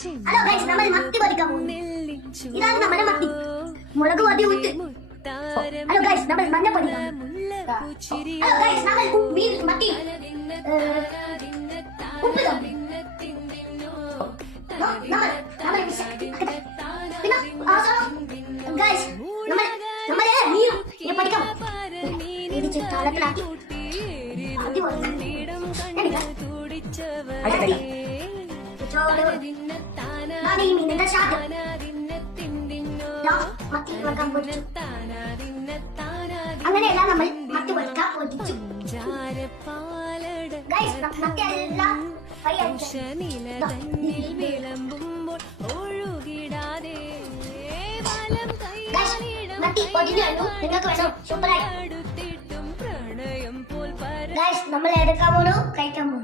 Hello guys, നമ്മൾ മത്തി പൊരിക്കാൻ പോകുന്നു. ഇതാണ് നമ്മുടെ മത്തി. മുളക് പൊടി ഊറ്റ്. ഹലോ ഗൈസ്, നമ്മൾ മഞ്ഞ പൊടിക്കാം. ഹലോ ഗൈസ്, നമ്മൾ മത്തി ഉപ്പിടും. ഗൈസ്, നമ്മൾ മീൻ പഠിക്കാം. ഇടിച്ച് താളത്തിലാക്കി അങ്ങനെയല്ല നമ്മൾ മത്തി പൊരിക്കാൻ പൊരിച്ചു. നിങ്ങൾക്ക് വേണോ? സൂപ്പറായി. നമ്മൾ എടുക്കാൻ പോണോ കഴിക്കാൻ പോണോ?